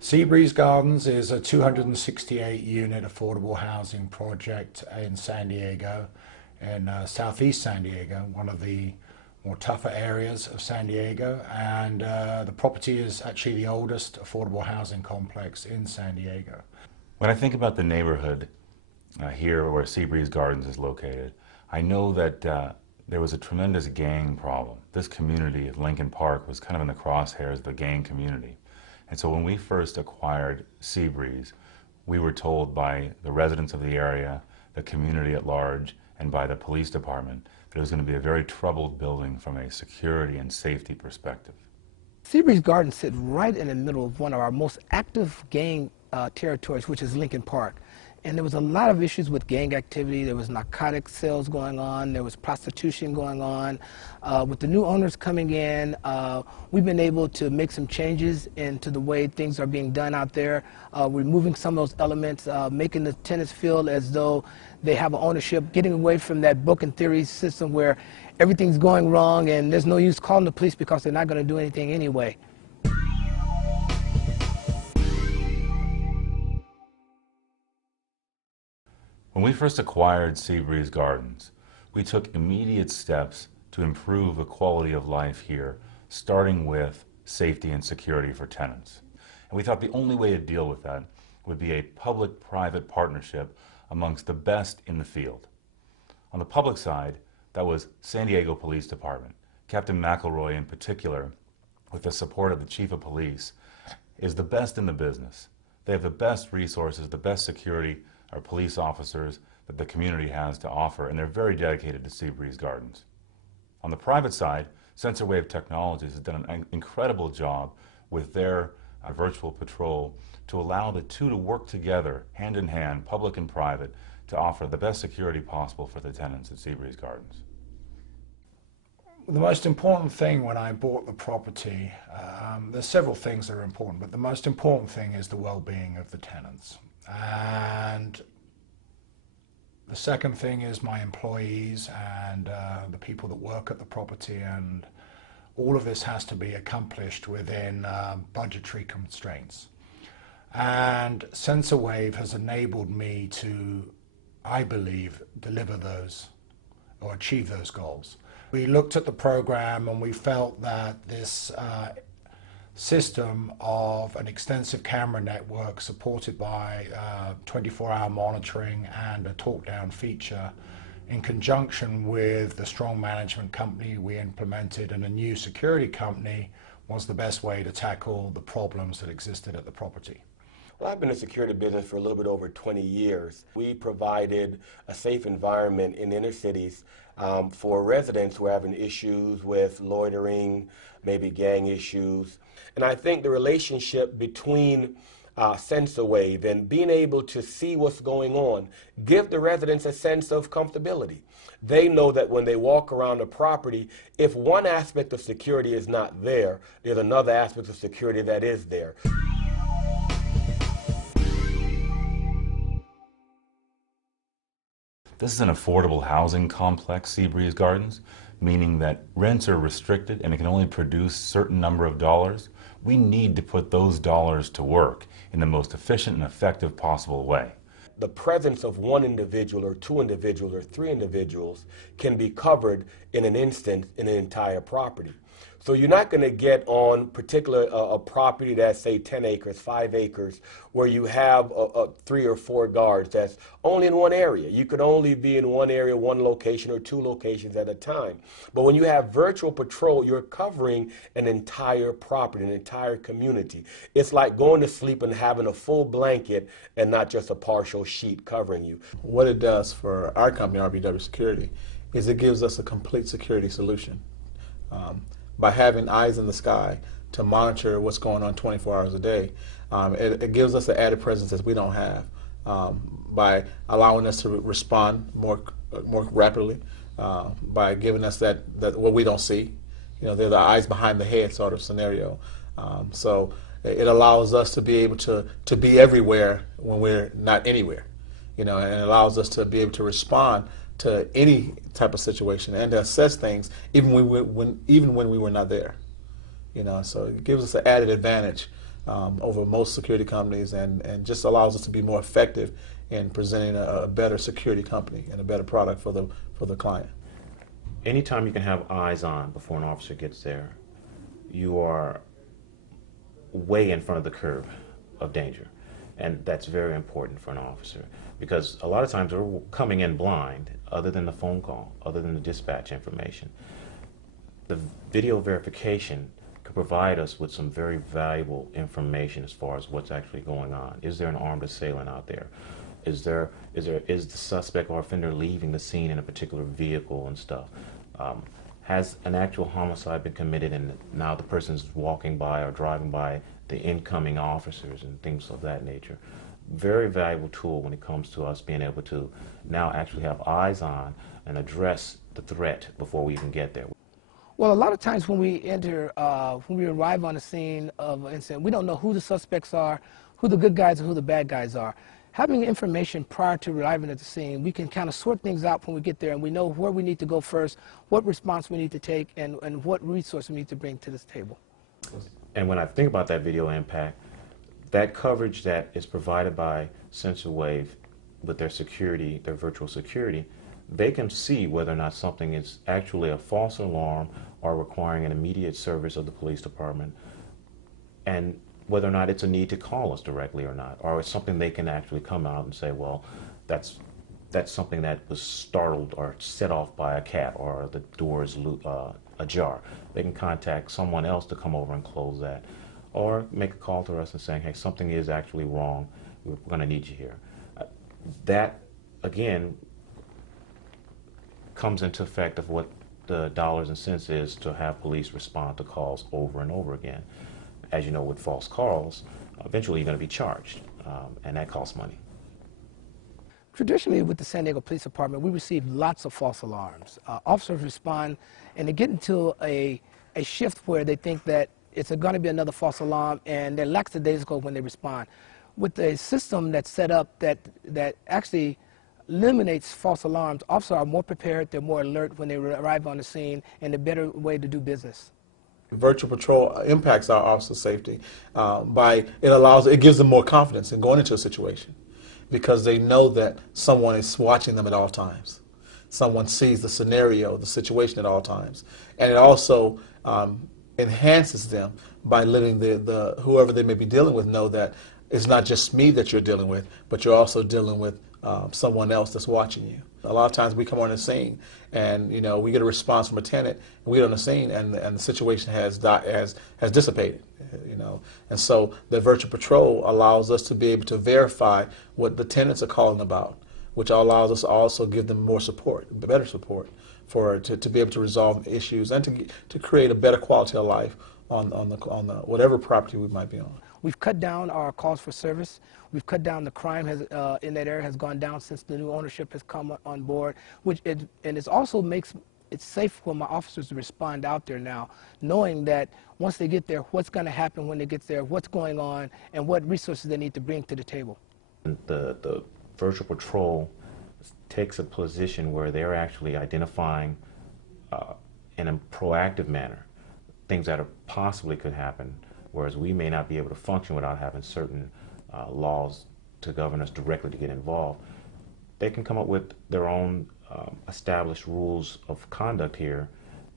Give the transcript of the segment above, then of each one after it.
Seabreeze Gardens is a 268 unit affordable housing project in San Diego, in southeast San Diego, one of the more tougher areas of San Diego. And the property is actually the oldest affordable housing complex in San Diego. When I think about the neighborhood here where Seabreeze Gardens is located, I know that there was a tremendous gang problem. This community of Lincoln Park was kind of in the crosshairs of the gang community. And so when we first acquired Seabreeze, we were told by the residents of the area, the community at large, and by the police department that it was going to be a very troubled building from a security and safety perspective. Seabreeze Gardens sits right in the middle of one of our most active gang territories, which is Lincoln Park. And there was a lot of issues with gang activity. There was narcotic sales going on. There was prostitution going on. With the new owners coming in, we've been able to make some changes into the way things are being done out there, removing some of those elements, making the tenants feel as though they have ownership, getting away from that book and theory system where everything's going wrong and there's no use calling the police because they're not going to do anything anyway. When we first acquired Seabreeze Gardens, we took immediate steps to improve the quality of life here, starting with safety and security for tenants. And we thought the only way to deal with that would be a public-private partnership amongst the best in the field. On the public side, that was San Diego Police Department. Captain McElroy in particular, with the support of the Chief of Police, is the best in the business. They have the best resources, the best security, our police officers that the community has to offer, and they're very dedicated to Seabreeze Gardens. On the private side, Sensor Wave Technologies has done an incredible job with their virtual patrol to allow the two to work together, hand in hand, public and private, to offer the best security possible for the tenants at Seabreeze Gardens. The most important thing when I bought the property, there's several things that are important, but the most important thing is the well-being of the tenants. And the second thing is my employees and the people that work at the property, and all of this has to be accomplished within budgetary constraints. And Sensor Wave has enabled me to, I believe, deliver those or achieve those goals. We looked at the program and we felt that this system of an extensive camera network supported by 24-hour monitoring and a talk-down feature, in conjunction with the strong management company we implemented and a new security company, was the best way to tackle the problems that existed at the property. Well, I've been in the security business for a little bit over 20 years. We provided a safe environment in inner cities for residents who are having issues with loitering, maybe gang issues. And I think the relationship between Sensor Wave and being able to see what's going on give the residents a sense of comfortability. They know that when they walk around the property, if one aspect of security is not there, there's another aspect of security that is there. This is an affordable housing complex, Seabreeze Gardens, meaning that rents are restricted and it can only produce a certain number of dollars. We need to put those dollars to work in the most efficient and effective possible way. The presence of one individual or two individuals or three individuals can be covered in an instant in an entire property. So you're not going to get on a property that's, say, 10 acres, 5 acres, where you have 3 or 4 guards that's only in one area. You could only be in one area, one location, or 2 locations at a time. But when you have virtual patrol, you're covering an entire property, an entire community. It's like going to sleep and having a full blanket and not just a partial sheet covering you. What it does for our company, RBW Security, is it gives us a complete security solution. By having eyes in the sky to monitor what's going on 24 hours a day, it gives us an added presence that we don't have by allowing us to respond more rapidly, by giving us that what we don't see. You know, they're the eyes behind the head sort of scenario. So it allows us to be able to be everywhere when we're not anywhere. You know, and it allows us to be able to respond to any type of situation and to assess things even when we were not there. You know, so it gives us an added advantage over most security companies, and just allows us to be more effective in presenting a better security company and a better product for the client. Anytime you can have eyes on before an officer gets there, you are way in front of the curve of danger. And that's very important for an officer, because a lot of times we're coming in blind, other than the phone call, other than the dispatch information. The video verification could provide us with some very valuable information as far as what's actually going on. Is there an armed assailant out there? Is the suspect or offender leaving the scene in a particular vehicle and stuff? Has an actual homicide been committed and now the person's walking by or driving by the incoming officers and things of that nature? Very valuable tool when it comes to us being able to now actually have eyes on and address the threat before we even get there. Well, a lot of times when we arrive on the scene of an incident, we don't know who the suspects are, who the good guys and who the bad guys are. Having information prior to arriving at the scene, we can kind of sort things out when we get there, and we know where we need to go first, what response we need to take, and what resource we need to bring to this table. And when I think about that video impact, that coverage that is provided by SensorWave with their security, their virtual security, they can see whether or not something is actually a false alarm or requiring an immediate service of the police department, and whether or not it's a need to call us directly or not, or it's something they can actually come out and say, well, that's something that was startled or set off by a cat, or the door is ajar. They can contact someone else to come over and close that, or make a call to us and saying, hey, something is actually wrong, we're going to need you here. That, again, comes into effect of what the dollars and cents is to have police respond to calls over and over again. As you know, with false calls, eventually you're going to be charged, and that costs money. Traditionally, with the San Diego Police Department, we receive lots of false alarms. Officers respond, and they get into a shift where they think that it's going to be another false alarm, and they're lackadaisical when they respond. With a system that's set up that actually eliminates false alarms, officers are more prepared, they're more alert when they arrive on the scene, and a better way to do business. Virtual patrol impacts our officer safety it gives them more confidence in going into a situation, because they know that someone is watching them at all times. Someone sees the scenario, the situation at all times, and it also enhances them by letting the whoever they may be dealing with know that it's not just me that you're dealing with, but you're also dealing with someone else that's watching you. A lot of times we come on the scene and we get a response from a tenant, and we get on the scene and the situation has dissipated. And so the virtual patrol allows us to be able to verify what the tenants are calling about, which allows us to also give them more support, better support, to be able to resolve issues and to create a better quality of life on the whatever property we might be on. We've cut down our calls for service. We've cut down the crime in that area has gone down since the new ownership has come on board, and it also makes it safe for my officers to respond out there now, knowing that once they get there, what's going to happen when they get there, what's going on, and what resources they need to bring to the table. The virtual patrol takes a position where they're actually identifying in a proactive manner things that possibly could happen, whereas we may not be able to function without having certain laws to govern us directly to get involved. They can come up with their own established rules of conduct here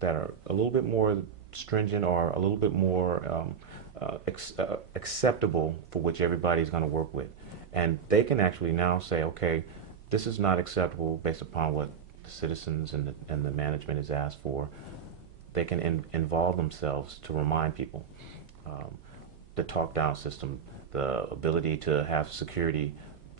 that are a little bit more stringent or a little bit more acceptable for which everybody's going to work with. And they can actually now say, okay, this is not acceptable based upon what the citizens and the management has asked for. They can involve themselves to remind people. The talk-down system, the ability to have security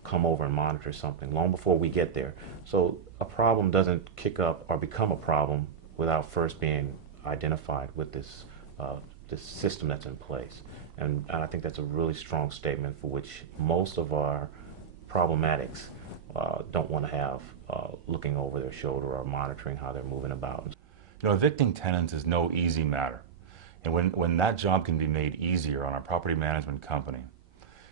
come over and monitor something long before we get there. So a problem doesn't kick up or become a problem without first being identified with this system that's in place. And I think that's a really strong statement for which most of our problematics don't want to have looking over their shoulder or monitoring how they're moving about. Evicting tenants is no easy matter. And when that job can be made easier on our property management company,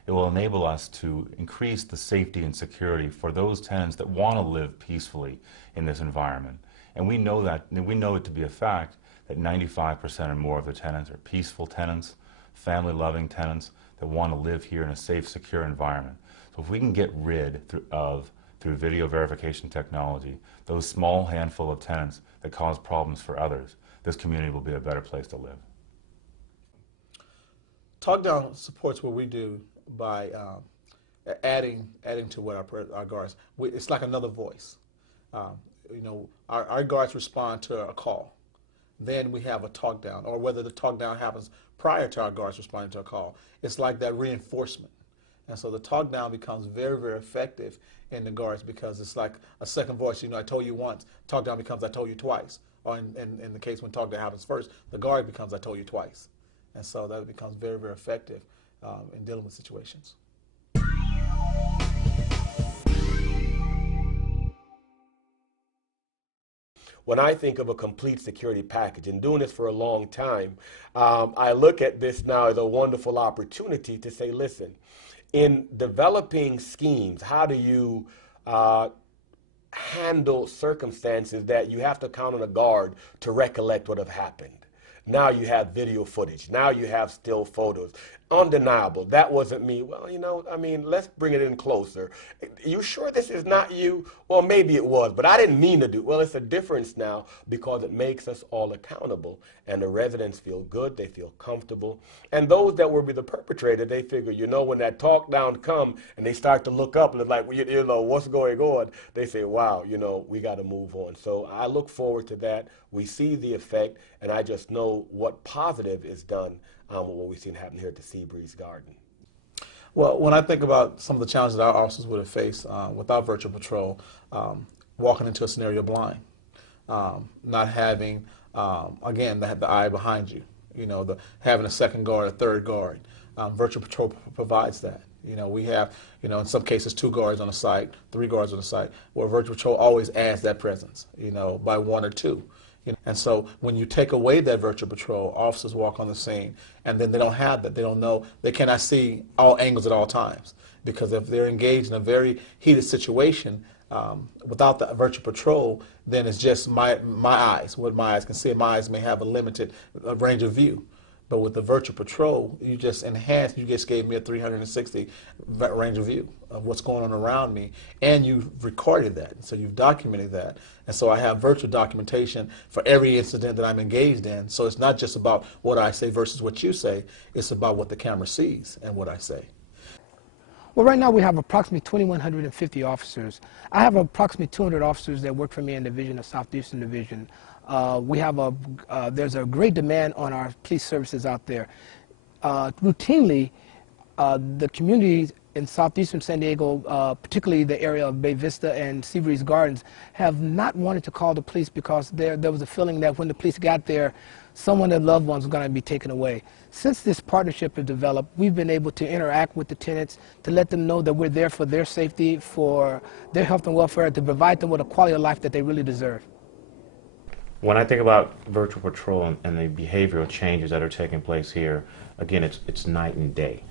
it will enable us to increase the safety and security for those tenants that want to live peacefully in this environment. And we know it to be a fact that 95% or more of the tenants are peaceful tenants, family-loving tenants that want to live here in a safe, secure environment. So if we can get rid through video verification technology, those small handful of tenants that cause problems for others, this community will be a better place to live. Talkdown supports what we do by adding to what our guards. It's like another voice. Our guards respond to a call. Then we have a talk down, or whether the talk down happens prior to our guards responding to a call. It's like that reinforcement. And so the talk down becomes very, very effective in the guards because it's like a second voice. I told you once. Talk down becomes I told you twice. Or in the case when talk down happens first, the guard becomes I told you twice. And so that becomes very, very effective in dealing with situations. When I think of a complete security package, and doing this for a long time, I look at this now as a wonderful opportunity to say, listen, in developing schemes, how do you handle circumstances that you have to count on a guard to recollect what have happened? Now you have video footage. Now you have still photos. Undeniable. That wasn't me. Well, let's bring it in closer. You sure this is not you? Well, maybe it was, but I didn't mean to do. Well, it's a difference now because it makes us all accountable, and the residents feel good. They feel comfortable. And those that will be the perpetrator, they figure, when that talk down come and they start to look up and it's like, what's going on? They say, wow, we got to move on. So I look forward to that. We see the effect, and I just know what positive is done with what we've seen happen here at the Seabreeze Garden. Well, when I think about some of the challenges that our officers would have faced without virtual patrol, walking into a scenario blind, not having, again, the eye behind you, having a second guard, a third guard. Virtual patrol provides that. We have, in some cases, 2 guards on the site, 3 guards on the site, where virtual patrol always adds that presence, by 1 or 2. And so when you take away that virtual patrol, officers walk on the scene, and then they don't have that. They don't know. They cannot see all angles at all times, because if they're engaged in a very heated situation without the virtual patrol, then it's just my eyes, what my eyes can see. My eyes may have a limited range of view. But with the virtual patrol, you just enhanced, you just gave me a 360 range of view of what's going on around me, and you've recorded that, so you've documented that. And so I have virtual documentation for every incident that I'm engaged in, so it's not just about what I say versus what you say, it's about what the camera sees and what I say. Well, right now we have approximately 2,150 officers. I have approximately 200 officers that work for me in the division of Southeastern Division. There's a great demand on our police services out there. Routinely, the communities in southeastern San Diego, particularly the area of Bay Vista and Seabreeze Gardens, have not wanted to call the police because there was a feeling that when the police got there, someone of their loved ones was going to be taken away. Since this partnership has developed, we've been able to interact with the tenants to let them know that we're there for their safety, for their health and welfare, to provide them with a quality of life that they really deserve. When I think about virtual patrol and the behavioral changes that are taking place here, again, it's night and day.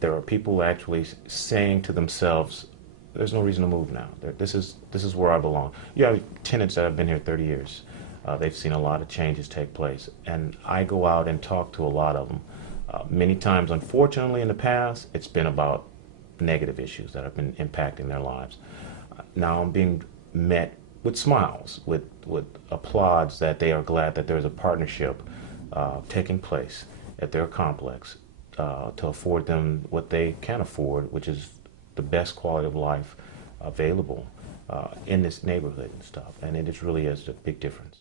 There are people actually saying to themselves, there's no reason to move now. This is where I belong. You have tenants that have been here 30 years. They've seen a lot of changes take place. And I go out and talk to a lot of them. Many times, unfortunately, in the past, it's been about negative issues that have been impacting their lives. Now I'm being met with smiles, with applauds that they are glad that there's a partnership taking place at their complex to afford them what they can afford, which is the best quality of life available in this neighborhood and stuff. And it really is a big difference.